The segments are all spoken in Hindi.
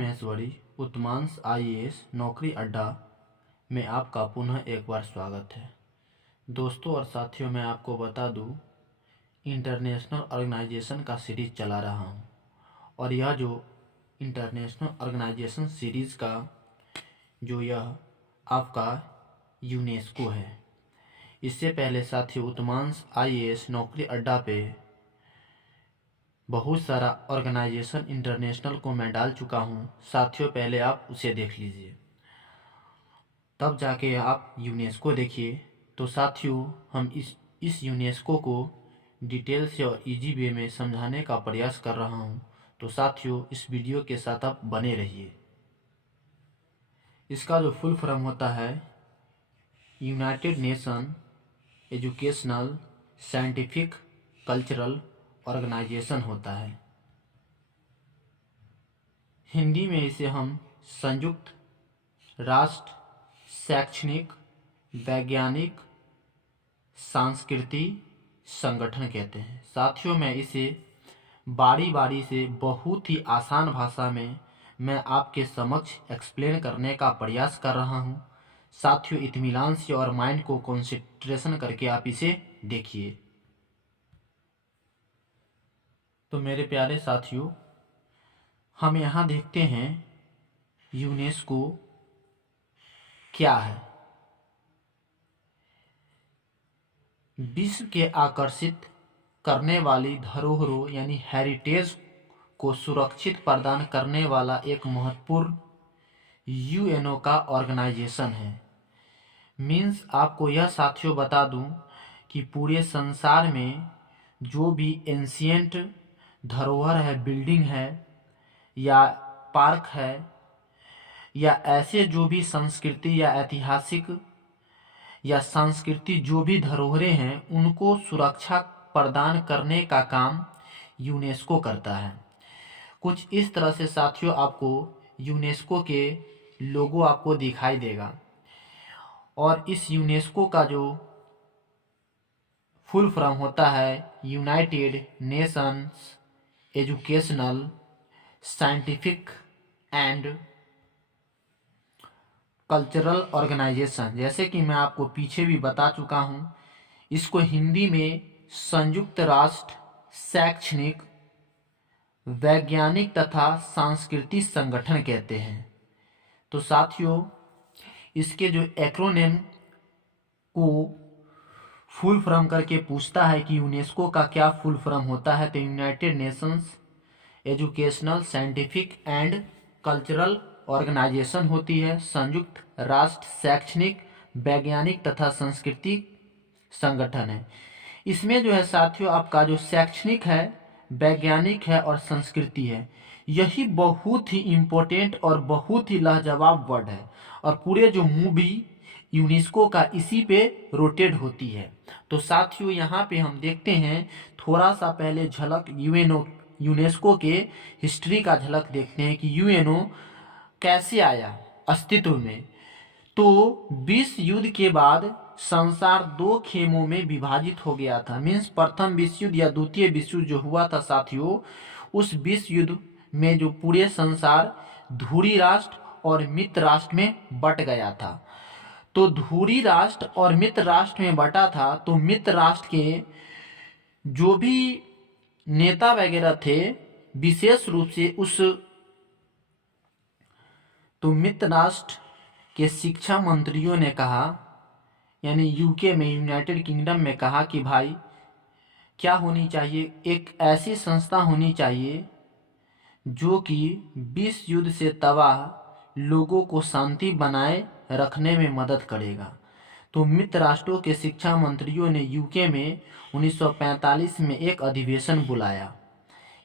महेश्वरी उत्तमांश आईएएस नौकरी अड्डा में आपका पुनः एक बार स्वागत है। दोस्तों और साथियों, मैं आपको बता दूं, इंटरनेशनल ऑर्गेनाइजेशन का सीरीज़ चला रहा हूं और यह जो इंटरनेशनल ऑर्गेनाइजेशन सीरीज़ का यह आपका यूनेस्को है। इससे पहले साथियों उत्तमांश आईएएस नौकरी अड्डा पे बहुत सारा ऑर्गेनाइजेशन इंटरनेशनल को मैं डाल चुका हूँ साथियों, पहले आप उसे देख लीजिए, तब जाके आप यूनेस्को देखिए। तो साथियों हम इस यूनेस्को को डिटेल से और इजी वे में समझाने का प्रयास कर रहा हूँ। तो साथियों इस वीडियो के साथ आप बने रहिए। इसका जो फुल फॉर्म होता है United Nation Educational Scientific Cultural Organization होता है। हिंदी में इसे हम संयुक्त राष्ट्र शैक्षणिक वैज्ञानिक सांस्कृतिक संगठन कहते हैं। साथियों मैं इसे बारी बारी से बहुत ही आसान भाषा में मैं आपके समक्ष एक्सप्लेन करने का प्रयास कर रहा हूँ। साथियों इत्मीनान से और माइंड को कंसंट्रेशन करके आप इसे देखिए। तो मेरे प्यारे साथियों, हम यहाँ देखते हैं यूनेस्को क्या है। विश्व के आकर्षित करने वाली धरोहरों यानी हेरिटेज को सुरक्षित प्रदान करने वाला एक महत्वपूर्ण यूएनओ का ऑर्गेनाइजेशन है। मीन्स आपको यह साथियों बता दूं कि पूरे संसार में जो भी एंशिएंट धरोहर है, बिल्डिंग है या पार्क है या ऐसे जो भी संस्कृति या ऐतिहासिक या संस्कृति जो भी धरोहरें हैं उनको सुरक्षा प्रदान करने का काम यूनेस्को करता है। कुछ इस तरह से साथियों आपको यूनेस्को के लोगो आपको दिखाई देगा और इस यूनेस्को का जो फुल फॉर्म होता है United Nations Educational Scientific and Cultural Organization. जैसे कि मैं आपको पीछे भी बता चुका हूँ, इसको हिंदी में संयुक्त राष्ट्र शैक्षणिक वैज्ञानिक तथा सांस्कृतिक संगठन कहते हैं। तो साथियों इसके जो एक्रोनिम को फुल फॉर्म करके पूछता है कि यूनेस्को का क्या फुल फॉर्म होता है, तो United Nations Educational Scientific and Cultural Organization होती है। संयुक्त राष्ट्र शैक्षणिक वैज्ञानिक तथा सांस्कृतिक संगठन है। इसमें जो है साथियों आपका जो शैक्षणिक है, वैज्ञानिक है और संस्कृति है, यही बहुत ही इम्पोर्टेंट और बहुत ही लाजवाब वर्ड है और पूरे जो मूवी यूनेस्को का इसी पे रोटेट होती है। तो साथियों यहाँ पे हम देखते हैं थोड़ा सा पहले झलक यूनेस्को के हिस्ट्री का झलक देखते हैं कि यूएनओ कैसे आया अस्तित्व में। तो विश्व युद्ध के बाद संसार दो खेमों में विभाजित हो गया था। मीन्स प्रथम विश्व युद्ध या द्वितीय विश्व युद्ध जो हुआ था साथियों, उस विश्व युद्ध में जो पूरे संसार धुरी राष्ट्र और मित्र राष्ट्र में बट गया था। तो धुरी राष्ट्र और मित्र राष्ट्र में बटा था, तो मित्र राष्ट्र के जो भी नेता वगैरह थे विशेष रूप से तो मित्र राष्ट्र के शिक्षा मंत्रियों ने कहा, यानी यूके में यूनाइटेड किंगडम में कहा कि भाई क्या होनी चाहिए, एक ऐसी संस्था होनी चाहिए जो कि विश्व युद्ध से तबाह लोगों को शांति बनाए रखने में मदद करेगा। तो मित्र राष्ट्रों के शिक्षा मंत्रियों ने यूके में 1945 में एक अधिवेशन बुलाया।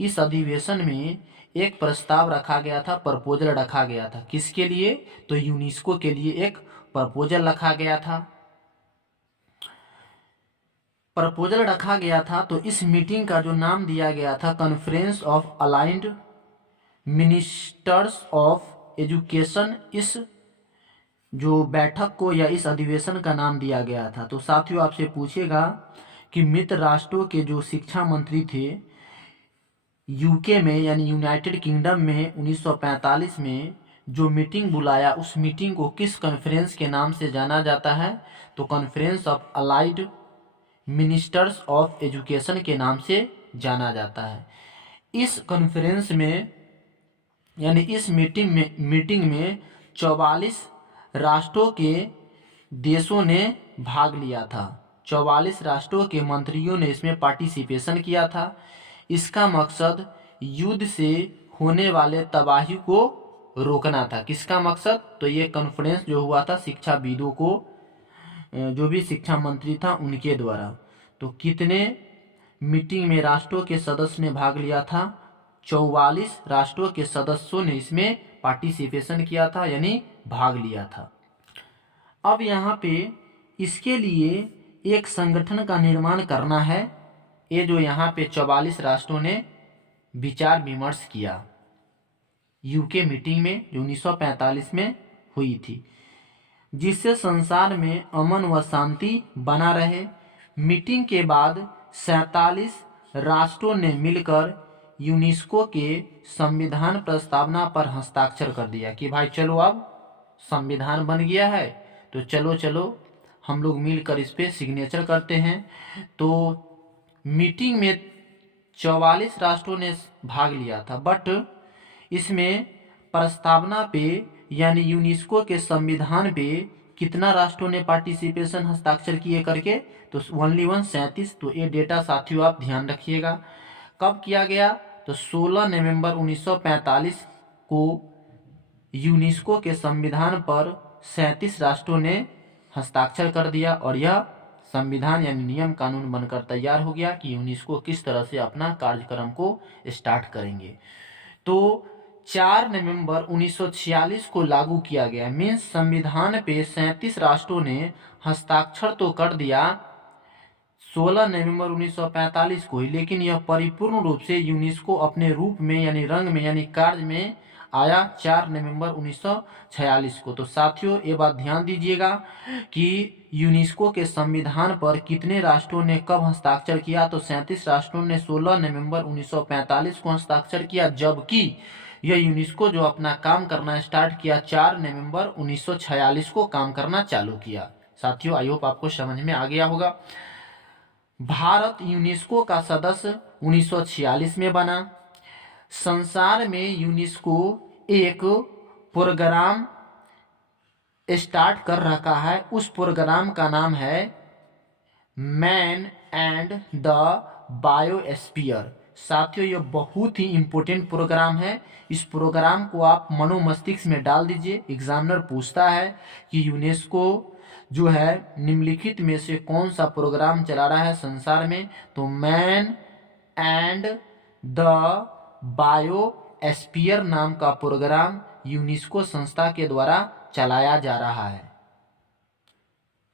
इस अधिवेशन में एक प्रस्ताव रखा गया था, प्रपोजल रखा गया था। किसके लिए? तो यूनेस्को के लिए एक प्रपोजल रखा गया था। प्रपोजल रखा गया था तो इस मीटिंग का जो नाम दिया गया था conference of aligned ministers of education, इस जो बैठक को या इस अधिवेशन का नाम दिया गया था। तो साथियों आपसे पूछेगा कि मित्र राष्ट्रों के जो शिक्षा मंत्री थे यूके में यानी यूनाइटेड किंगडम में 1945 में जो मीटिंग बुलाया, उस मीटिंग को किस कॉन्फ्रेंस के नाम से जाना जाता है? तो conference of allied ministers of education के नाम से जाना जाता है। इस कॉन्फ्रेंस में यानी इस मीटिंग में 44 राष्ट्रों के देशों ने भाग लिया था। 44 राष्ट्रों के मंत्रियों ने इसमें पार्टिसिपेशन किया था। इसका मकसद युद्ध से होने वाले तबाही को रोकना था। किसका मकसद? तो ये कॉन्फ्रेंस जो हुआ था शिक्षाविदों को, जो भी शिक्षा मंत्री था उनके द्वारा। तो कितने मीटिंग में राष्ट्रों के सदस्य ने भाग लिया था? 44 राष्ट्रों के सदस्यों ने इसमें पार्टिसिपेशन किया था, यानी भाग लिया था। अब यहाँ पे इसके लिए एक संगठन का निर्माण करना है। ये जो यहाँ पे 44 राष्ट्रों ने विचार विमर्श किया यूके मीटिंग में जो 1945 में हुई थी, जिससे संसार में अमन व शांति बना रहे। मीटिंग के बाद 47 राष्ट्रों ने मिलकर यूनेस्को के संविधान प्रस्तावना पर हस्ताक्षर कर दिया कि भाई चलो अब संविधान बन गया है, तो चलो हम लोग मिलकर इस पे सिग्नेचर करते हैं। तो मीटिंग में 44 राष्ट्रों ने भाग लिया था, बट इसमें प्रस्तावना पे यानी यूनेस्को के संविधान पे कितना राष्ट्रों ने पार्टिसिपेशन हस्ताक्षर किए करके? तो ओनली 37। तो ये डेटा साथियों आप ध्यान रखिएगा। कब किया गया? तो 16 नवंबर 1945 को यूनेस्को के संविधान पर 37 राष्ट्रों ने हस्ताक्षर कर दिया और यह संविधान यानी नियम कानून बनकर तैयार हो गया कि यूनेस्को किस तरह से अपना कार्यक्रम को स्टार्ट करेंगे। तो 4 नवंबर 1946 को लागू किया गया। मीन्स संविधान पे 37 राष्ट्रों ने हस्ताक्षर तो कर दिया 16 नवंबर 1945 को ही, लेकिन यह परिपूर्ण रूप से यूनेस्को अपने रूप में यानी रंग में यानी कार्य में आया 4 नवंबर 1946 को। तो साथियों ये बात ध्यान दीजिएगा कि यूनेस्को के संविधान पर कितने राष्ट्रों ने कब हस्ताक्षर किया? तो 37 राष्ट्रों ने 16 नवंबर 1945 को हस्ताक्षर किया, जबकि यह यूनेस्को जो अपना काम करना स्टार्ट किया 4 नवंबर 1946 को काम करना चालू किया। साथियों आई होप आपको समझ में आ गया होगा। भारत यूनेस्को का सदस्य 1946 में बना। संसार में यूनेस्को एक प्रोग्राम स्टार्ट कर रखा है। उस प्रोग्राम का नाम है मैन एंड द बायोस्फीयर। साथियों ये बहुत ही इम्पोर्टेंट प्रोग्राम है। इस प्रोग्राम को आप मनोमस्तिष्क में डाल दीजिए। एग्जामिनर पूछता है कि यूनेस्को जो है निम्नलिखित में से कौन सा प्रोग्राम चला रहा है संसार में? तो मैन एंड द बायोस्फीयर नाम का प्रोग्राम यूनेस्को संस्था के द्वारा चलाया जा रहा है।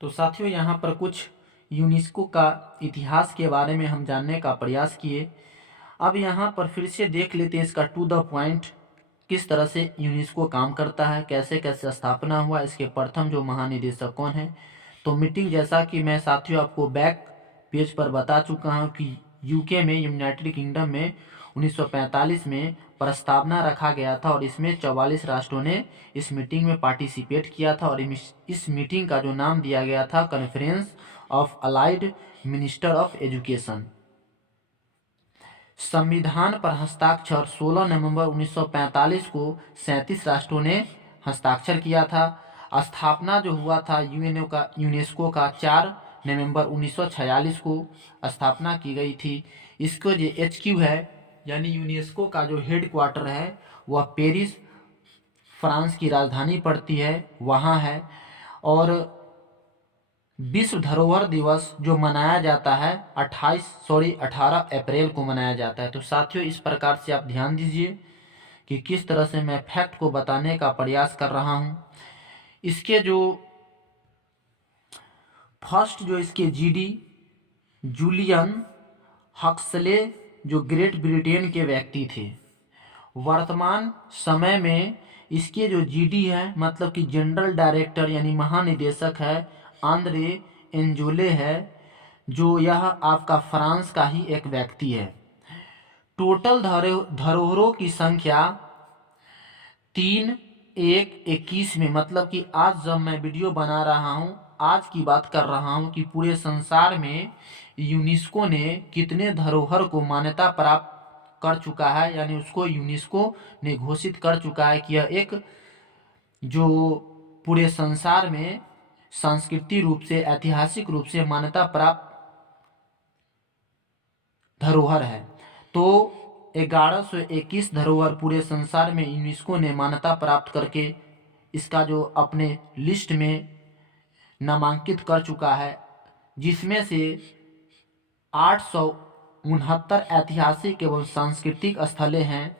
तो साथियों यहाँ पर कुछ यूनेस्को का इतिहास के बारे में हम जानने का प्रयास किए। अब यहाँ पर फिर से देख लेते हैं इसका टू द पॉइंट, किस तरह से यूनेस्को काम करता है, कैसे कैसे स्थापना हुआ, इसके प्रथम जो महानिदेशक कौन है। तो मीटिंग जैसा कि मैं साथियों आपको बैक पेज पर बता चुका हूँ कि यूके में यूनाइटेड किंगडम में 1945 में प्रस्तावना रखा गया था और इसमें 44 राष्ट्रों ने इस मीटिंग में पार्टिसिपेट किया था और इस मीटिंग का जो नाम दिया गया था conference of allied minister of education. संविधान पर हस्ताक्षर 16 नवंबर 1945 को 37 राष्ट्रों ने हस्ताक्षर किया था। स्थापना जो हुआ था यूनेस्को का 4 नवंबर 1946 को स्थापना की गई थी। इसको जो HQ है यानी यूनेस्को का जो हेड क्वार्टर है वह पेरिस फ्रांस की राजधानी पड़ती है, वहाँ है। और विश्व धरोहर दिवस जो मनाया जाता है 18 अप्रैल को मनाया जाता है। तो साथियों इस प्रकार से आप ध्यान दीजिए कि किस तरह से मैं फैक्ट को बताने का प्रयास कर रहा हूँ। इसके जो फर्स्ट जो इसके GD जूलियन हक्सले जो ग्रेट ब्रिटेन के व्यक्ति थे। वर्तमान समय में इसके जो GD है मतलब कि जनरल डायरेक्टर यानी महानिदेशक है आंद्रे एंजोले है, जो यह आपका फ्रांस का ही एक व्यक्ति है। टोटल धरोहरों की संख्या 3/1/21 में, मतलब कि आज जब मैं वीडियो बना रहा हूँ, आज की बात कर रहा हूँ कि पूरे संसार में यूनेस्को ने कितने धरोहर को मान्यता प्राप्त कर चुका है, यानी उसको यूनेस्को ने घोषित कर चुका है कि यह एक जो पूरे संसार में सांस्कृतिक रूप से, ऐतिहासिक रूप से मान्यता प्राप्त धरोहर है। तो 1121 धरोहर पूरे संसार में यूनेस्को ने मान्यता प्राप्त करके इसका जो अपने लिस्ट में नामांकित कर चुका है, जिसमें से 869 ऐतिहासिक एवं सांस्कृतिक स्थलें हैं,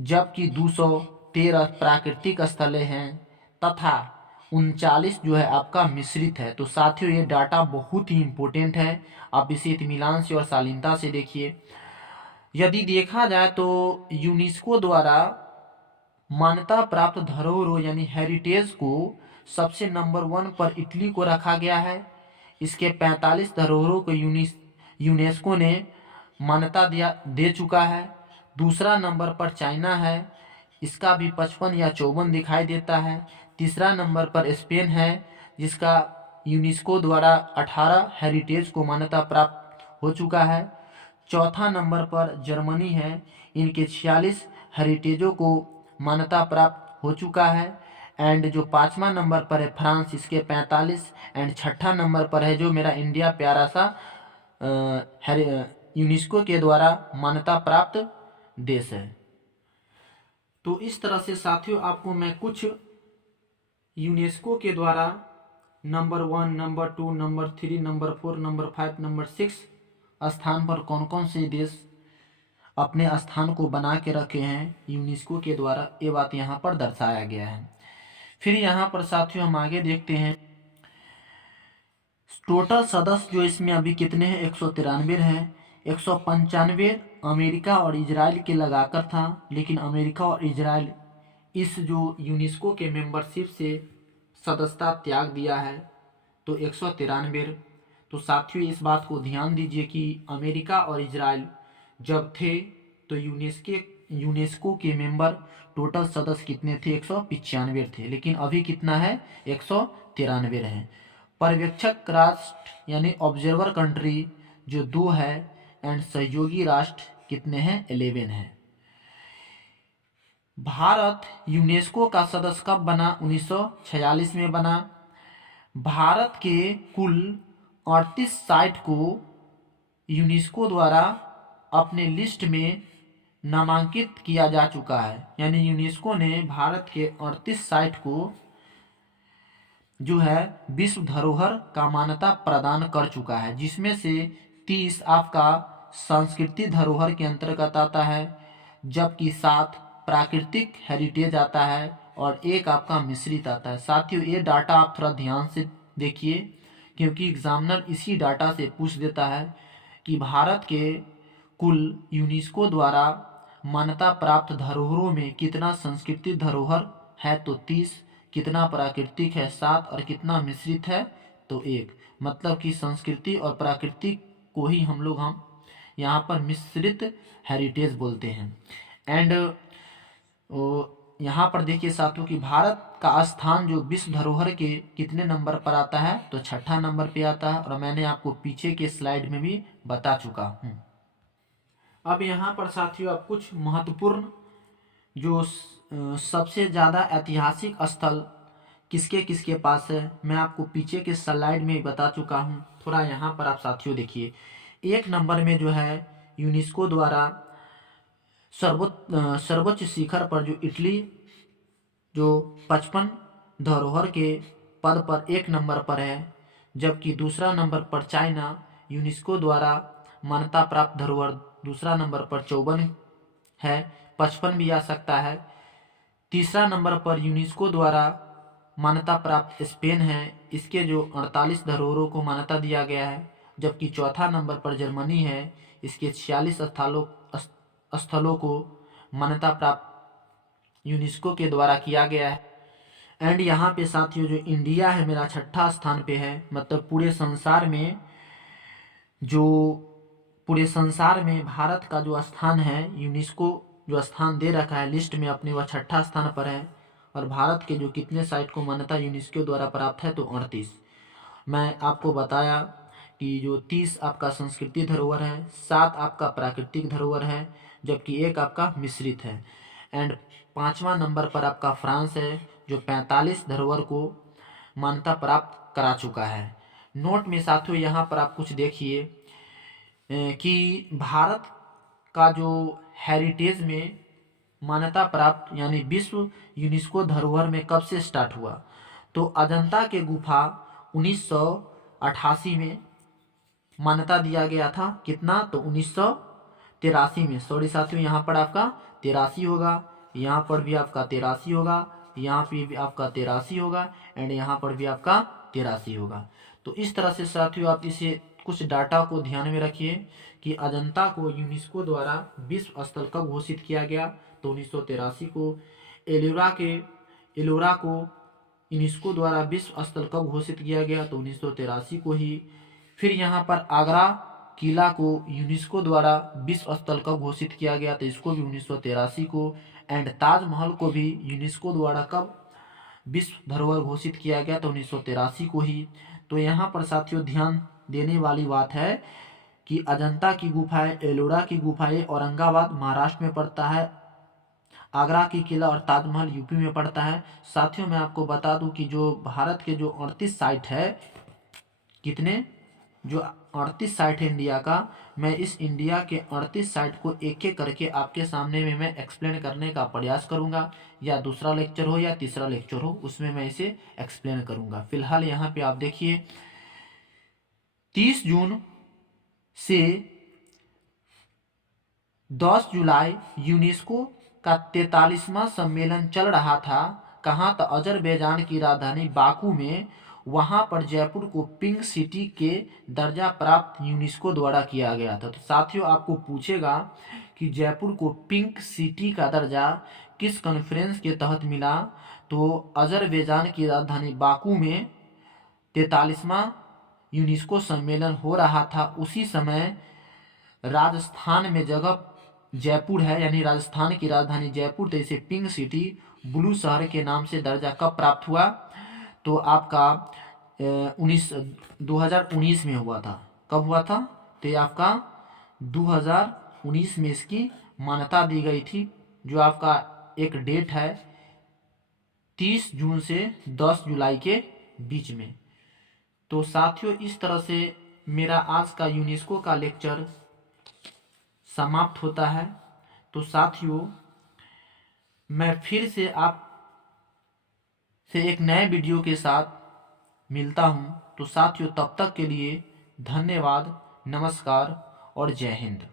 जबकि 213 प्राकृतिक स्थलें हैं तथा 39 जो है आपका मिश्रित है। तो साथियों, ये डाटा बहुत ही इम्पोर्टेंट है, आप इसे इत्मीनान से और शालीनता से देखिए। यदि देखा जाए तो यूनेस्को द्वारा मान्यता प्राप्त धरोहरों यानी हेरिटेज को सबसे नंबर 1 पर इटली को रखा गया है। इसके 45 धरोहरों को यूनेस्को ने मान्यता दे चुका है। दूसरा नंबर पर चाइना है, इसका भी 55 या 54 दिखाई देता है। तीसरा नंबर पर स्पेन है, जिसका यूनेस्को द्वारा 18 हेरिटेज को मान्यता प्राप्त हो चुका है। चौथा नंबर पर जर्मनी है, इनके 46 हेरिटेजों को मान्यता प्राप्त हो चुका है। एंड जो 5वां नंबर पर है फ्रांस, इसके 45। एंड छठा नंबर पर है जो मेरा इंडिया, प्यारा सा यूनेस्को के द्वारा मान्यता प्राप्त देश है। तो इस तरह से साथियों, आपको मैं कुछ यूनेस्को के द्वारा number 1, number 2, number 3, number 4, number 5, number 6 स्थान पर कौन कौन से देश अपने स्थान को बना के रखे हैं यूनेस्को के द्वारा, ये बात यहाँ पर दर्शाया गया है। फिर यहाँ पर साथियों हम आगे देखते हैं, टोटल सदस्य जो इसमें अभी कितने हैं, 193 हैं। 195 अमेरिका और इजराइल के लगाकर था, लेकिन अमेरिका और इजराइल इस जो यूनेस्को के मेंबरशिप से सदस्यता त्याग दिया है, तो 193। तो साथियों इस बात को ध्यान दीजिए कि अमेरिका और इजराइल जब थे तो यूनेस्को के मेंबर टोटल सदस्य कितने थे, 195 थे, लेकिन अभी कितना है, 193 हैं। पर्यवेक्षक राष्ट्र यानी ऑब्जर्वर कंट्री जो 2 है, एंड सहयोगी राष्ट्र कितने हैं, 11 हैं। भारत यूनेस्को का सदस्य कब बना, 1946 में बना। भारत के कुल 38 साइट को यूनेस्को द्वारा अपने लिस्ट में नामांकित किया जा चुका है, यानी यूनेस्को ने भारत के 38 साइट को जो है विश्व धरोहर का मान्यता प्रदान कर चुका है, जिसमें से 30 आपका सांस्कृतिक धरोहर के अंतर्गत आता है, जबकि 7 प्राकृतिक हेरिटेज आता है और 1 आपका मिश्रित आता है। साथियों ये डाटा आप थोड़ा ध्यान से देखिए, क्योंकि एग्जामिनर इसी डाटा से पूछ देता है कि भारत के कुल यूनेस्को द्वारा मान्यता प्राप्त धरोहरों में कितना सांस्कृतिक धरोहर है, तो 30, कितना प्राकृतिक है 7, और कितना मिश्रित है तो 1। मतलब कि संस्कृति और प्राकृतिक को ही हम यहाँ पर मिश्रित हेरिटेज बोलते हैं। एंड यहाँ पर देखिए साथियों कि भारत का स्थान जो विश्व धरोहर के कितने नंबर पर आता है, तो 6ठा नंबर पे आता है, और मैंने आपको पीछे के स्लाइड में भी बता चुका हूँ। अब यहाँ पर साथियों आप कुछ महत्वपूर्ण जो सबसे ज़्यादा ऐतिहासिक स्थल किसके किसके पास है, मैं आपको पीछे के स्लाइड में बता चुका हूँ। थोड़ा यहाँ पर आप साथियों देखिए, 1 नंबर में जो है यूनेस्को द्वारा सर्वोच्च शिखर पर जो इटली जो 55 धरोहर के पद पर 1 नंबर पर है, जबकि दूसरा नंबर पर चाइना यूनेस्को द्वारा मान्यता प्राप्त धरोहर दूसरा नंबर पर 54 है, 55 भी आ सकता है। तीसरा नंबर पर यूनेस्को द्वारा मान्यता प्राप्त स्पेन है, इसके जो 48 धरोहरों को मान्यता दिया गया है, जबकि चौथा नंबर पर जर्मनी है, इसके 46 स्थलों को मान्यता प्राप्त यूनेस्को के द्वारा किया गया है। एंड यहाँ पे साथियों जो इंडिया है मेरा 6ठा स्थान पे है, मतलब पूरे संसार में जो पूरे संसार में भारत का जो स्थान है, यूनेस्को जो स्थान दे रखा है लिस्ट में अपने, वह 6ठा स्थान पर है। और भारत के जो कितने साइट को मान्यता यूनेस्को द्वारा प्राप्त है, तो 38। मैं आपको बताया कि जो 30 आपका संस्कृति धरोहर है, 7 आपका प्राकृतिक धरोहर है, जबकि 1 आपका मिश्रित है। एंड 5वां नंबर पर आपका फ्रांस है, जो 45 धरोहर को मान्यता प्राप्त करा चुका है। नोट में साथियों यहाँ पर आप कुछ देखिए कि भारत का जो हेरिटेज में मान्यता प्राप्त यानी विश्व यूनेस्को धरोहर में कब से स्टार्ट हुआ, तो अजंता के गुफा 1988 में मान्यता दिया गया था। कितना, तो 1983 में। सॉरी साथियों, यहाँ पर आपका 83 होगा, यहाँ पर भी आपका 83 होगा, यहाँ पे भी आपका 83 होगा, एंड यहाँ पर भी आपका 83 होगा। तो इस तरह से साथियों आप इसे कुछ डाटा को ध्यान में रखिए कि अजंता को यूनेस्को द्वारा विश्व स्थल कब घोषित किया गया, तो 1983 को। एलोरा को यूनेस्को द्वारा विश्व स्थल कब घोषित किया गया, तो 1983 को ही। फिर यहाँ पर आगरा किला को यूनेस्को द्वारा विश्व स्थल कब घोषित किया गया, तो इसको भी 1983 को। एंड ताजमहल को भी यूनेस्को द्वारा कब विश्व धरोहर घोषित किया गया, तो 1983 को ही। तो यहाँ पर साथियों ध्यान देने वाली बात है कि अजंता की गुफाएं, एलोरा की गुफाएं औरंगाबाद महाराष्ट्र में पड़ता है, आगरा की किला और ताजमहल यूपी में पड़ता है। साथियों मैं आपको बता दूं कि जो भारत के जो 38 साइट है, कितने, जो 38 साइट है इंडिया का, मैं इस इंडिया के 38 साइट को एक एक करके आपके सामने में मैं एक्सप्लेन करने का प्रयास करूंगा। या दूसरा लेक्चर हो या तीसरा लेक्चर हो, उसमें मैं इसे एक्सप्लेन करूंगा। फिलहाल यहाँ पे आप देखिए 30 जून से 10 जुलाई यूनेस्को का 43वां सम्मेलन चल रहा था। कहाँ, तो अजरबैजान की राजधानी बाकू में। वहां पर जयपुर को पिंक सिटी के दर्जा प्राप्त यूनेस्को द्वारा किया गया था। तो साथियों आपको पूछेगा कि जयपुर को पिंक सिटी का दर्जा किस कॉन्फ्रेंस के तहत मिला, तो अजरबैजान की राजधानी बाकू में 43वां यूनेस्को सम्मेलन हो रहा था। उसी समय राजस्थान में जगह जयपुर है, यानी राजस्थान की राजधानी जयपुर, तो इसे पिंक सिटी, ब्लू शहर के नाम से दर्जा कब प्राप्त हुआ, तो आपका 2019 में हुआ था। कब हुआ था, तो ये आपका 2019 में इसकी मान्यता दी गई थी, जो आपका एक डेट है 30 जून से 10 जुलाई के बीच में। तो साथियों इस तरह से मेरा आज का यूनेस्को का लेक्चर समाप्त होता है। तो साथियों मैं फिर से आप से एक नए वीडियो के साथ मिलता हूं। तो साथियों तब तक के लिए धन्यवाद, नमस्कार और जय हिंद।